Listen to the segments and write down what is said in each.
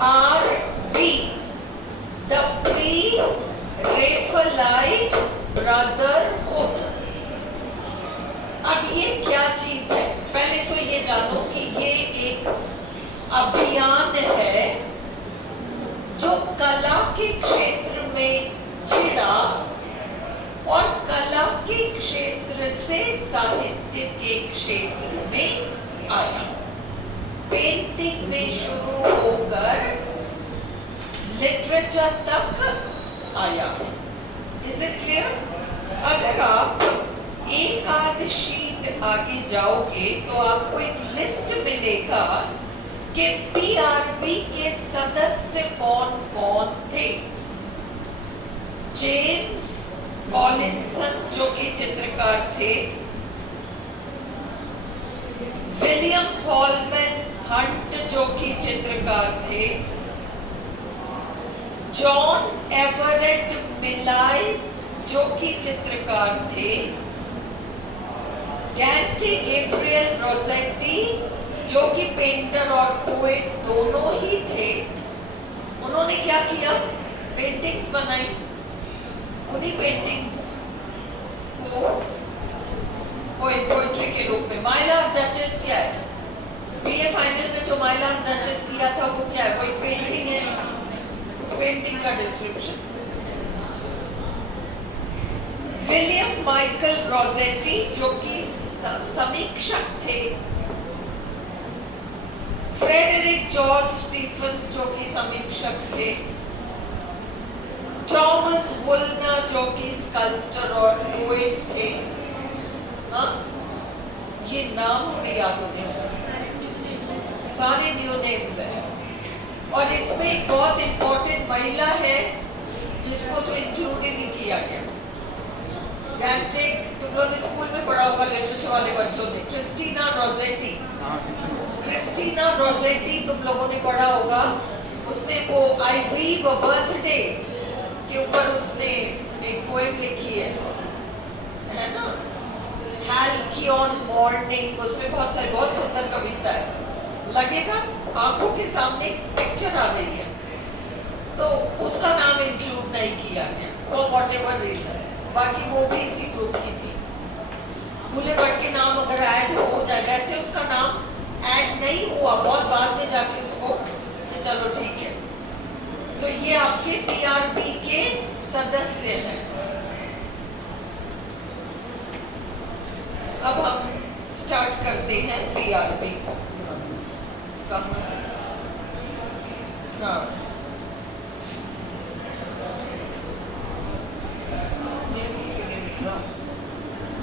PRB, the Pre-Raphaelite Brotherhood। अब ये क्या चीज है? पहले तो ये जानो कि ये एक अभियान है जो कला के क्षेत्र में छिड़ा और कला के क्षेत्र से साहित्य के क्षेत्र में आया। पेंटिंग में शुरू होकर लिटरेचर तक आया है। Is it clear? अगर आप एक आध शीट आगे जाओगे तो आपको एक लिस्ट मिलेगा कि पीआरबी के सदस्य कौन कौन थे। जेम्स कॉलिंसन जो कि चित्रकार थे, विलियम हॉलमैन हंट जो कि चित्रकार थे, जॉन एवरेट मिलाइस जो कि चित्रकार थे, डैंटे गैब्रियल रोसेटी जो कि पेंटर और पोएट दोनों ही थे। उन्होंने क्या किया? पेंटिंग्स बनाई। उन्हीं पेंटिंग्स को पोएट्री के रूप में माय लास्ट डचेस क्या है? बीए फाइनल में जो माय लास्ट डचेस किया था वो क्या है? वो एक पेंटिंग है। उस पेंटिंग का डिस्क्रिप्शन। विलियम माइकल रोसेटी जो कि समीक्षक थे, फ्रेडरिक जॉर्ज स्टीफन्स जो कि समीक्षक थे, थॉमस वुलना जो कि स्कल्पचर और पोएट थे। हाँ, ये नाम हमें याद होने सारे न्यू नेम्स हैं। और इसमें एक बहुत इंपॉर्टेंट महिला है जिसको तो इंक्लूड ही नहीं किया गया। डैंटे तुम लोगों ने स्कूल में पढ़ा होगा, लिटरेचर वाले बच्चों ने। क्रिस्टीना रोसेटी, क्रिस्टीना रोसेटी तुम लोगों ने पढ़ा होगा। उसने वो आई वीव अ बर्थडे के ऊपर उसने एक पोएम लिखी है ना, हैलकियन मॉर्निंग। उसमें बहुत सारी बहुत सुंदर कविता है। लगेगा आंखों के सामने पिक्चर आ रही है, तो उसका नाम इंक्लूड नहीं किया गया फॉर वॉट एवर रीजन। बाकी वो भी इसी ग्रुप की थी। भूले भट के नाम अगर ऐड हो जाए, वैसे उसका नाम ऐड नहीं हुआ, बहुत बाद में जाके उसको तो चलो ठीक है। तो ये आपके पीआरबी के सदस्य हैं। अब हम स्टार्ट करते हैं पीआरबी को।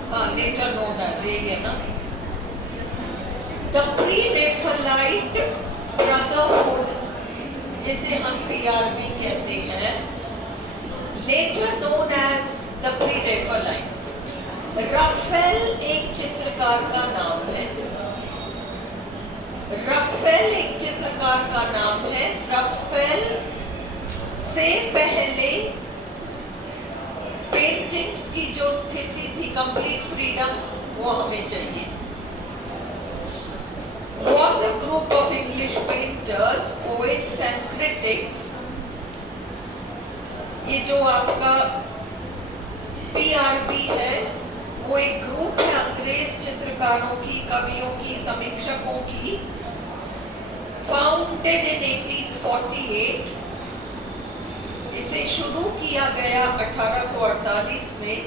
हाँ, later known as ये ना, the Pre-Raphaelite Brotherhood जिसे हम पीआरबी कहते हैं, later known as the Pre-Raphaelites। Raphael एक चित्रकार का नाम है। राफेल एक चित्रकार का नाम है। राफेल से पहले पेंटिंग्स की जो स्थिति थी, कंप्लीट फ्रीडम, वो हमें चाहिए। Was a group of English painters, poets and critics। ये जो आपका पीआरबी है वो एक ग्रुप है अंग्रेज चित्रकारों की, कवियों की, समीक्षकों की, फाउंडेड इन 1848। इसे शुरू किया गया 1848 में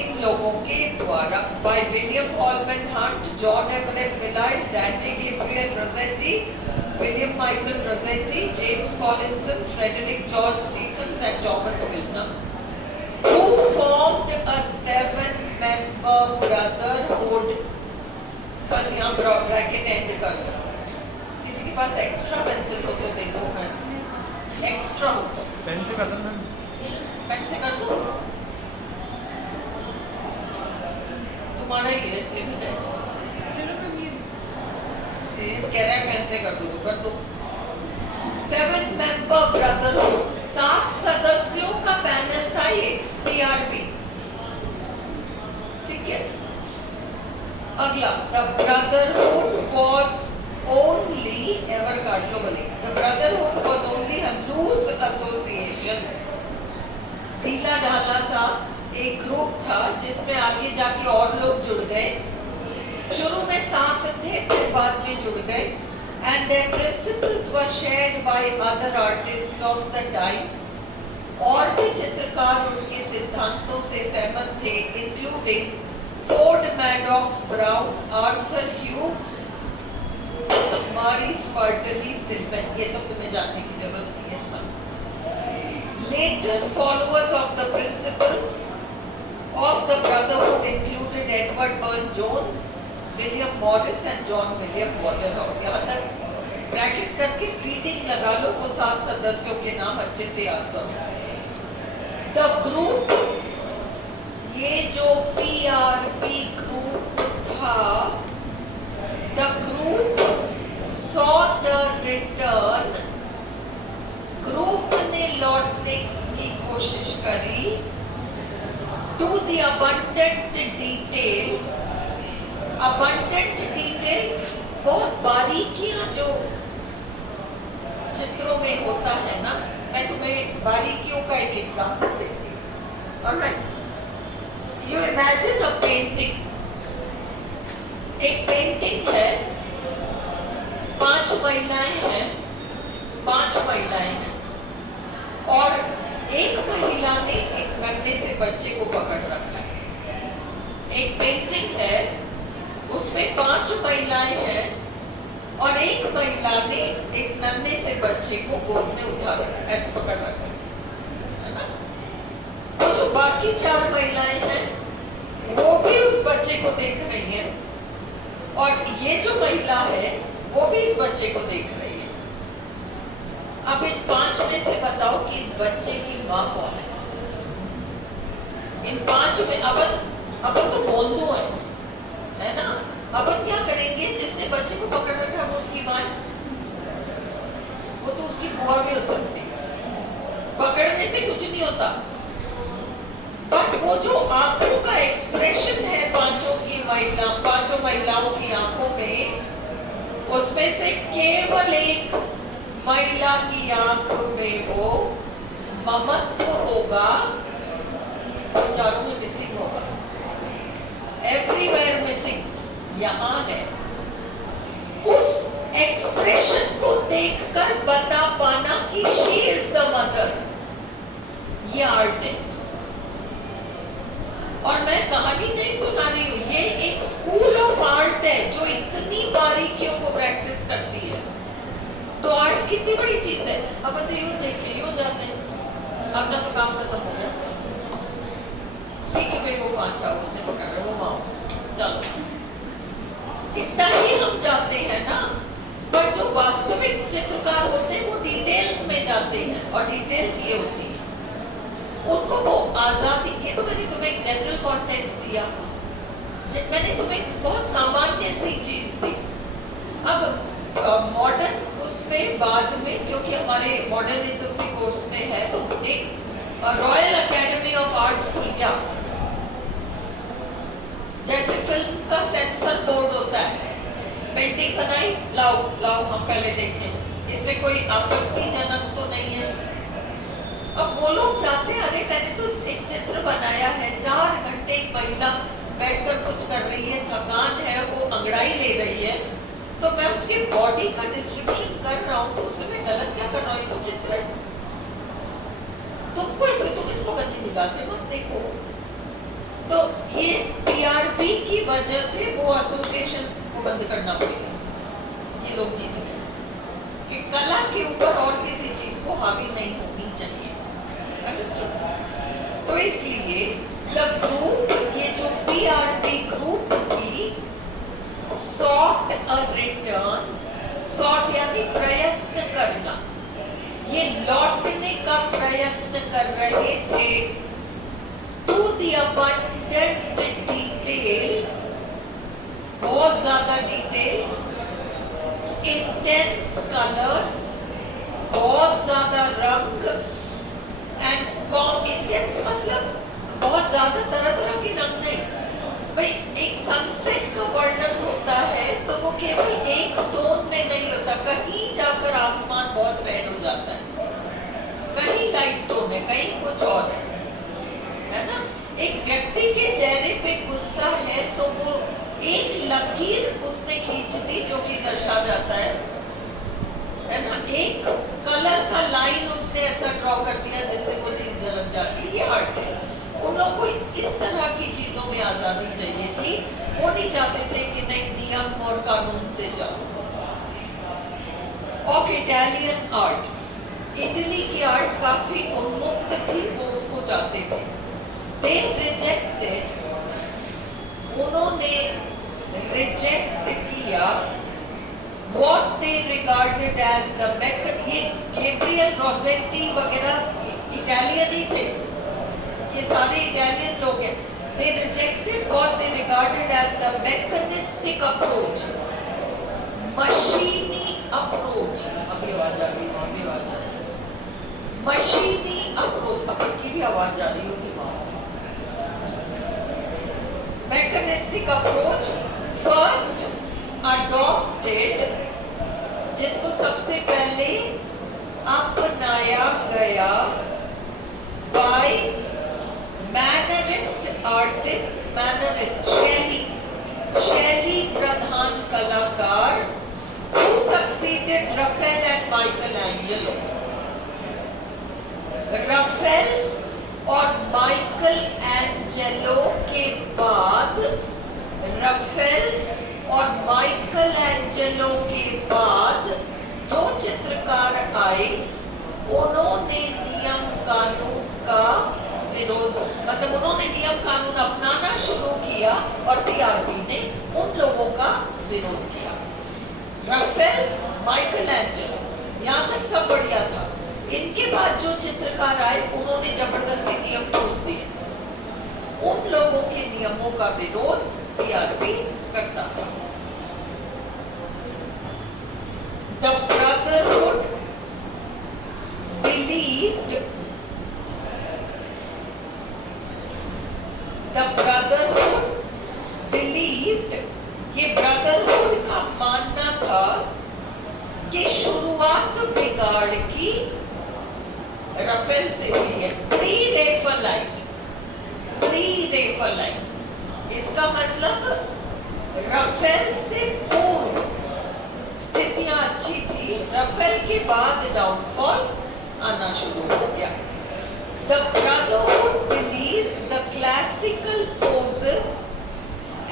इन लोगों के द्वारा, by William Holman Hunt, John Everett Millais, Dante Gabriel Rossetti, William Michael Rossetti, James Collinson, Frederic George Stephens and Thomas Woolner, who formed a 7-member brotherhood। बस यहाँ ब्रैकेट एंड कर दो। किसी के पास एक्स्ट्रा पेंसिल हो तो दे दो। मैं एक्स्ट्रा हो तो पेन से कर दो। पेन से कर दो, तुम्हारा ही है इसलिए मैंने कह रहा है पेन से कर दो तो कर दो। 7-member brotherhood, 7 सदस्यों का पैनल था ये पीआरबी। ठीक है। अगला, the brotherhood was only, ever काट लो भले, the brotherhood क्रूज एसोसिएशन ढीला ढाला सा एक ग्रुप था जिसमें आगे जाके और लोग जुड़ गए। शुरू में 7 थे, फिर बाद में जुड़ गए। And their principles were shared by other artists of the time. और भी चित्रकार उनके सिद्धांतों से सहमत थे, including Ford Madox Brown, Arthur Hughes, Maurice Bartley Stillman। ये सब तुम्हें जानने की जरूरत नहीं है। Later followers of the principles of the Brotherhood included Edward Burne-Jones, William Morris and John William Waterhouse. यहाँ तक ब्रैकेट करके रीडिंग लगा लो, वो 7 सदस्यों के नाम अच्छे से याद करो। द ग्रुप, ये जो PRP ग्रुप था, the group sought a return, group ने लौटने की कोशिश करी to the abundant detail। abundant detail, बहुत बारीकियां जो चित्रों में होता है ना, मैं तुम्हें बारीकियों का एक एग्जांपल देती हूँ। Alright, you imagine a painting. एक पेंटिंग है, 5 महिलाएं हैं, 5 महिलाएं हैं, और एक महिला ने एक नन्हे से बच्चे को पकड़ रखा है। एक पेंटिंग है, उसमें 5 महिलाएं हैं और एक महिला ने एक नन्हे से बच्चे को गोद में उठा रखा, ऐसे पकड़ रखा है ना। तो जो बाकी 4 महिलाएं हैं वो भी उस बच्चे को देख रही हैं, और ये जो महिला है वो भी इस बच्चे को देख रही है। अब इन 5 में से बताओ कि इस बच्चे की माँ कौन है? इन 5 में अपन तो बोंदू है ना। अपन क्या करेंगे, जिसने बच्चे को पकड़ रखा है वो उसकी माँ है, वो तो उसकी बुआ भी हो सकती है। पकड़ने से कुछ नहीं होता, बट वो जो आंखों का एक्सप्रेशन है 5 महिलाओं की आंखों में, उसमें से केवल एक महिला की आंख में वो ममत्व होगा, और चारों में मिसिंग होगा। एवरीवेयर मिसिंग, यहाँ है। उस एक्सप्रेशन को देखकर बता पाना कि शी इज द मदर, ये आर्ट है। और मैं कहानी नहीं सुना रही हूँ, ये एक स्कूल ऑफ आर्ट है जो इतनी बारीकियों को प्रैक्टिस करती है। तो आर्ट कितनी बड़ी चीज है। अब तो यूं देखिए, यूं जाते हैं, अपना तो काम खत्म हो गया, ठीक है भाई, वो 5 उसने पकड़ा, वो माओ, चलो इतना ही हम जाते हैं ना। पर जो वास्तविक चित्रकार होते हैं वो डिटेल्स में जाते हैं, और डिटेल्स ये होती है, उनको वो आजादी। ये तो मैंने तुम्हें एक जनरल कॉन्टेक्स्ट दिया, मैंने तुम्हें बहुत सामान्य सी चीज दी। अब मॉडर्न उसमें बाद में, क्योंकि हमारे मॉडर्निज्म के कोर्स में है, तो एक रॉयल एकेडमी ऑफ आर्ट्स खुल गया। जैसे फिल्म का सेंसर बोर्ड होता है, पेंटिंग बनाई, लाओ हम पहले देखें, इसमें कोई आपत्तिजनक तो नहीं है। अब वो लोग चाहते हैं, अरे मैंने तो एक चित्र बनाया है, 4 घंटे एक महिला बैठकर कुछ कर रही है, थकान है, वो अंगड़ाई ले रही है, तो मैं उसके बॉडी का डिस्क्रिप्शन कर रहा हूँ, तो उसमें मैं गलत क्या कर रहा हूँ? ये तो चित्र है। तुम इसको गंदी निगाह से मत देखो। तो ये PRP की वजह से वो एसोसिएशन को बंद करना पड़ेगा। ये लोग जीत गए कि कला के ऊपर और किसी चीज को हावी नहीं होनी चाहिए। अंडरस्टूड? तो इसलिए द ग्रुप, ये जो PRP ग्रुप थी, sought a return, sought यानी प्रयत्न करना, ये लौटने का प्रयत्न कर रहे थे to the abundant detail, बहुत ज्यादा डिटेल, intense colors, बहुत ज्यादा रंग, and intense मतलब बहुत ज्यादा तरह के रंग नहीं। भाई एक सनसेट का वर्णन होता है तो वो केवल एक टोन में नहीं होता, कहीं जाकर आसमान बहुत रेड हो जाता है। कुछ और है ना। एक व्यक्ति के चेहरे पे गुस्सा है तो वो एक लकीर उसने खींच दी जो कि दर्शा जाता है ना। एक कलर का लाइन उसने ऐसा ड्रॉ कर दिया जैसे वो चीज झलक जाती है, ये आर्ट है। उन लोगों को इस तरह की चीजों में आजादी चाहिए थी। वो नहीं चाहते थे कि नहीं नियम और कानून से जाओ। ऑफ इटालियन आर्ट, इटली की आर्ट काफी उन्मुक्त थी, वो उसको चाहते थे। दे रिजेक्टेड, उन्होंने रिजेक्ट किया what they regarded as the Meccan, ये गैब्रियल रोसेटी वगैरह इटालियन ही थे, ये सारे इटालियन लोग हैं। They rejected what they regarded as the mechanistic approach, मशीनी अप्रोच। आपकी आवाज आ रही है, वहाँ भी आवाज आ रही है। मशीनी अप्रोच, अब की भी आवाज आ रही होगी वहाँ। mechanistic approach first adopted, जिसको सबसे पहले अपनाया गया by मैनरिस्ट आर्टिस्ट, मैनरिस्ट शैली प्रधान कलाकार who succeeded Raphael and Michelangelo। Raphael और माइकल एंजेलो के बाद, राफेल और माइकल एंजेलो के बाद जो चित्रकार आए उन्होंने नियम कानून का विरोध, मतलब उन्होंने नियम कानून अपनाना शुरू किया और पीआरपी ने उन लोगों का विरोध किया। राफेल, माइकल एंजेलो, यहाँ तक सब बढ़िया था। इनके बाद जो चित्रकार आए उन्होंने जबरदस्ती नियम ठोस दिए। उन लोगों के नियमों का विरोध पीआरपी करता था। The Brotherhood believed, the Brotherhood believed, ये ब्रदरहुड का मानना था कि शुरुआत बिगाड़ की राफेल से हुई है। प्री-रेफेलाइट, इसका मतलब राफेल से पूर्व स्थितियां अच्छी थी, राफेल के बाद डाउनफॉल आना शुरू हो गया। The Brotherhood believed the classical poses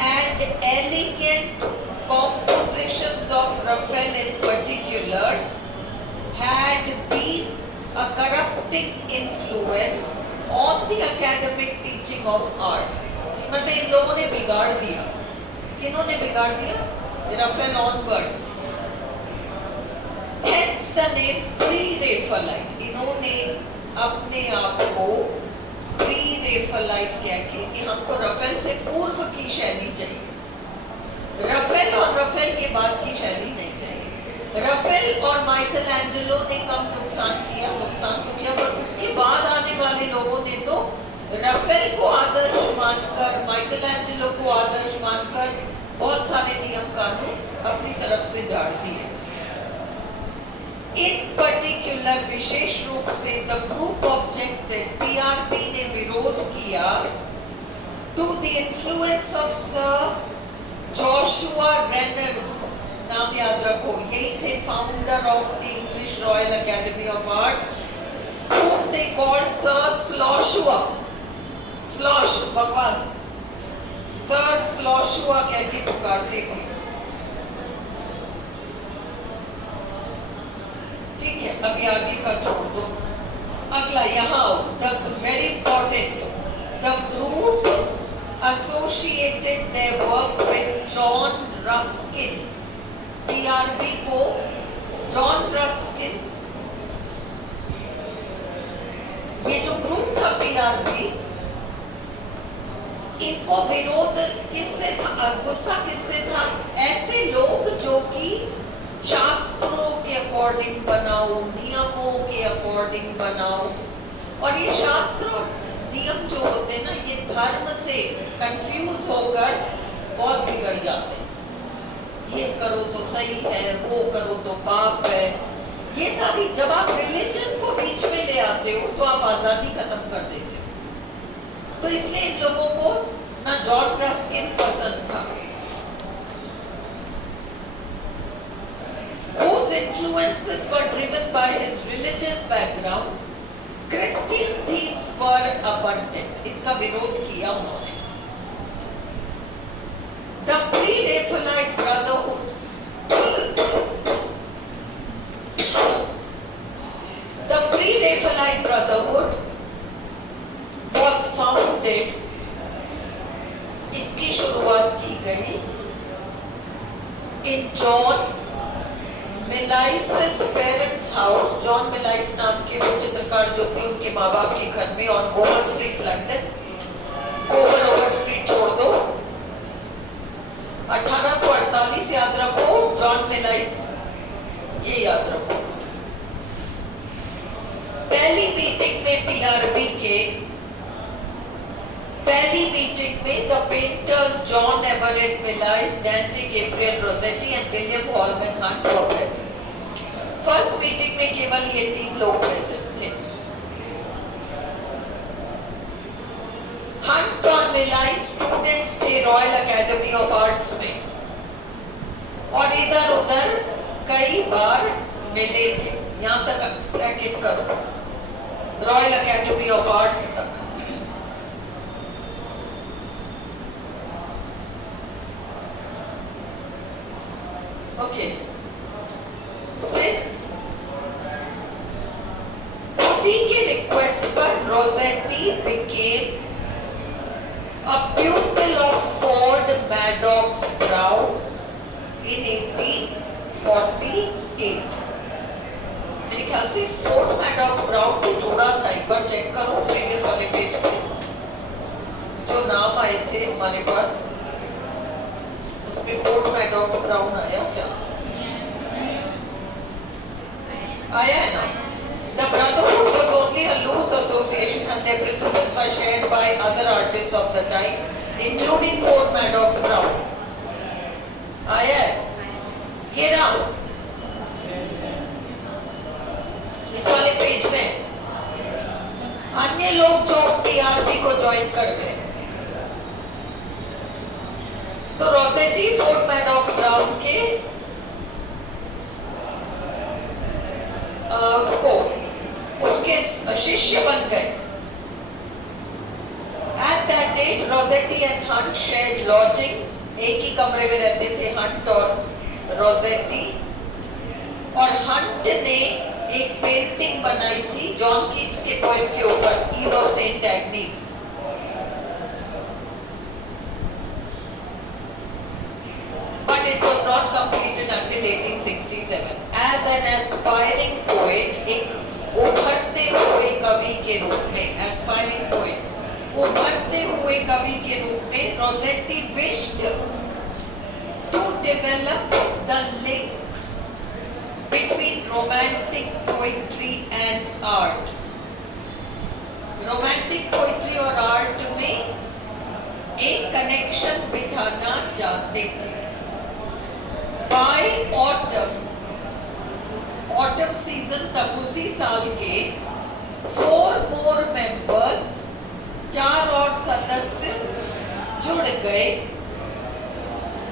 and elegant compositions of Raphael in particular had been a corrupting influence on the academic teaching of art। मतलब इन लोगों ने बिगाड़ दिया, किन्होंने बिगाड़ दिया? Raphael onwards, hence the name pre-Raphaelite। इन्होंने अपने आप को प्री-रेफेलाइट कह के कि हमको राफेल से पूर्व की शैली चाहिए, राफेल और राफेल के बाद की शैली नहीं चाहिए। राफेल और माइकल एंजेलो ने कम नुकसान किया, नुकसान तो किया, पर उसके बाद आने वाले लोगों ने तो राफेल को आदर्श मानकर, माइकल एंजेलो को आदर्श मानकर बहुत सारे नियम कानून अपनी तरफ से झाड़ दिए। इन पर्टिकुलर विशेष रूप से द ग्रुप ऑब्जेक्टेड, पीआरपी ने विरोध किया to the influence of sir Joshua Reynolds. नाम याद रखो, यही थे founder of the English Royal Academy of Arts, whom they called Sir Sloshua। Slosh बकवास, सर स्लॉशुआ कह के पुकारते थे। ठीक है, अभी आगे का छोड़ दो, अगला यहाँ आओ। The very important, the group associated their work with John Ruskin. PRP को जॉन रस्किन, ये जो ग्रुप था पीआरपी, इनको विरोध किससे था, गुस्सा किससे था? ऐसे लोग जो कि शास्त्रों के अकॉर्डिंग बनाओ, नियमों के अकॉर्डिंग बनाओ, और ये शास्त्र और नियम जो होते हैं ना, ये धर्म से कंफ्यूज होकर बहुत बिगड़ जाते हैं। ये करो तो सही है, वो करो तो पाप है, ये सारी, जब आप रिलीजन को बीच में ले आते हो तो आप आजादी खत्म कर देते हो। तो इसलिए इन लोगों को ना जॉन रस्किन पसंद था, whose influences were driven by his religious background. Christian themes were abundant. इसका विरोध किया उन्होंने। The Pre-Raphaelite Brotherhood was founded, इसकी शुरुआत की गई in John Millais' parents' house। John Millais नाम के वो चित्रकार जो थे उनके माँ बाप के घर में, ऑन गोवर स्ट्रीट लंदन। गोवर ओवर स्ट्रीट छोड़ दो। 1848 याद रखो, जॉन मिलाइस, ये याद रखो। पहली मीटिंग में पीआरबी के, पहली मीटिंग में the painters John Everett Millais, Dante Gabriel Rossetti and William Holman Hunt were present. First meeting में केवल ये 3 लोग प्रेजेंट थे। हंट और मिलाइस स्टूडेंट्स थे रॉयल एकेडमी ऑफ आर्ट्स में, और इधर उधर कई बार मिले थे। यहां तक ब्रैकेट करो, रॉयल एकेडमी ऑफ आर्ट्स तक। ओके, फिर खुदी के रिक्वेस्ट पर Rossetti became a pupil of Ford Madox Brown in 1848। मेरे ख्याल से फोर्ड मैडॉक्स ब्राउन को जोड़ा था, एक बार चेक करो प्रीवियस वाले पेज पे जो नाम आए थे हमारे पास, उसमें फोर्ड मैडॉक्स ब्राउन आया क्या? आया है ना? The brotherhood was only a loose association and their principles were shared by other artists of the time, including Ford Madox Brown। आया है? ये रहा इस वाले पेज में। अन्य लोग जो पीआरबी को ज्वाइन कर गए, तो रोसेटी फोर्ड मैडॉक्स ब्राउन के उसके शिष्य बन गए। At that date, Rossetti and Hunt shared lodgings। एक ही कमरे में रहते थे हंट और रोसेटी। और हंट ने एक पेंटिंग बनाई थी जॉन कीट्स के पोएम के ऊपर, Eve of Saint Agnes. But it was not completed until 1867। As an aspiring poet, एक उभरते हुए कवि के रूप में, aspiring poet, उभरते हुए कवि के रूप में, Rossetti wished to develop the links between romantic poetry and art। romantic poetry और art में एक कनेक्शन बिठाना चाहते थे। By autumn season तक, उसी साल के 4 more members, 4 और सदस्य जुड़ गए।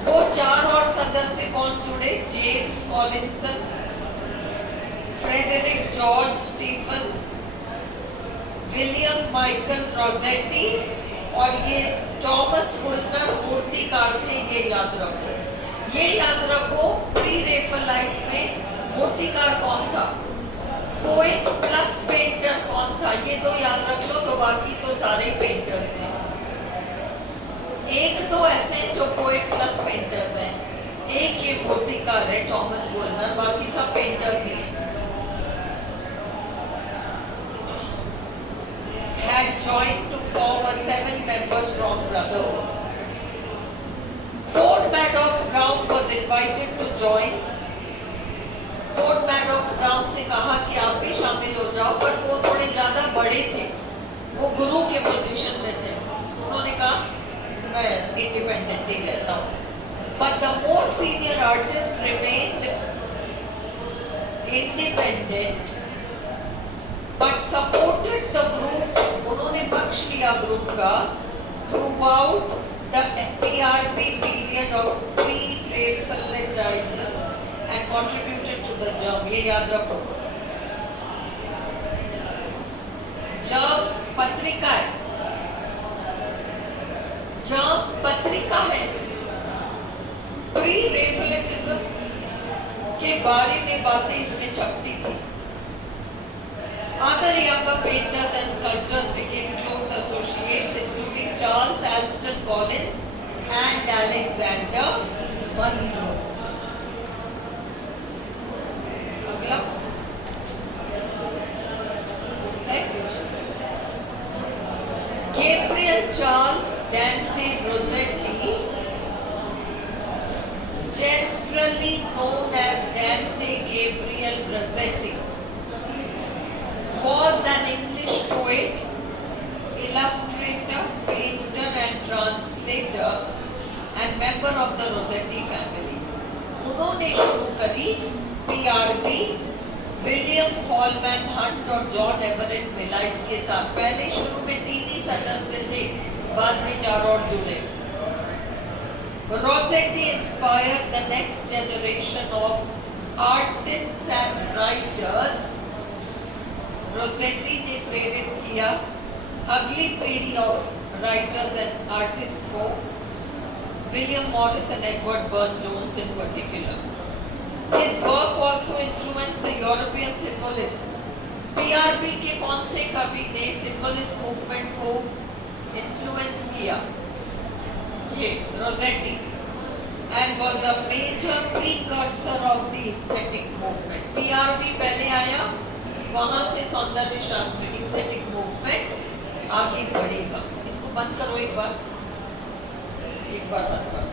वो 4 और सदस्य कौन जुड़े? James Collinson, Frederic George Stephens, William Michael Rossetti और ये थॉमस मुल्नर मूर्तिकार थे। ये याद रखो, ये याद रखो। प्री रेफलाइट में मूर्तिकार कौन था? पोएट प्लस पेंटर कौन था? ये 2 याद रख लो, तो बाकी तो सारे पेंटर्स थे। 1-2 ऐसे जो पोएट प्लस पेंटर्स हैं, एक ये मूर्तिकार है थॉमस मुल्नर, बाकी सब पेंटर्स ही हैं। Had joined to form a 7-member strong brotherhood। Ford Madox Brown was invited to join। Ford Maddox brown से कहा कि आप भी शामिल हो जाओ, पर वो थोड़े ज्यादा बड़े थे, वो गुरु के पोजीशन में थे। उन्होंने कहा मैं इंडिपेंडेंट ही रहता हूँ। But the more senior artist remained independent independent but supported the group, उन्होंने पक्ष लिया ग्रुप का throughout the PRP period of pre-Raphaelitism and contributed to the germ. ये याद रखो. जब पत्रिका है, जब पत्रिका है प्री-रेफलेटिज्म के बारे में बातें इसमें छपती थी. Other younger painters and sculptors became close associates, including Charles Alston Collins and Alexander Munro. अगला है Gabriel Charles Dante Rossetti, generally known as Dante Gabriel Rossetti, was an English poet, illustrator, painter and translator and member of the Rossetti family. उन्होंने शुरू करी PRP, William Holman Hunt और John Everett मिला इसके साथ. पहले शुरू में 3 ही सदस्य थे, बाद में 4 और जुड़े. Rossetti inspired the next generation of artists and writers. Rossetti ने प्रेरित किया अगली पीढ़ी of writers and artists को, William Morris and Edward Burne-Jones in particular. His work also influenced the European symbolists. PRP के कौन से कवि ने symbolist movement को influence किया? ये Rossetti, and was a major precursor of the aesthetic movement. PRP पहले आया, वहाँ से सौंदर्य शास्त्र aesthetic movement आगे बढ़ेगा. इसको बंद करो एक बार बंद करो.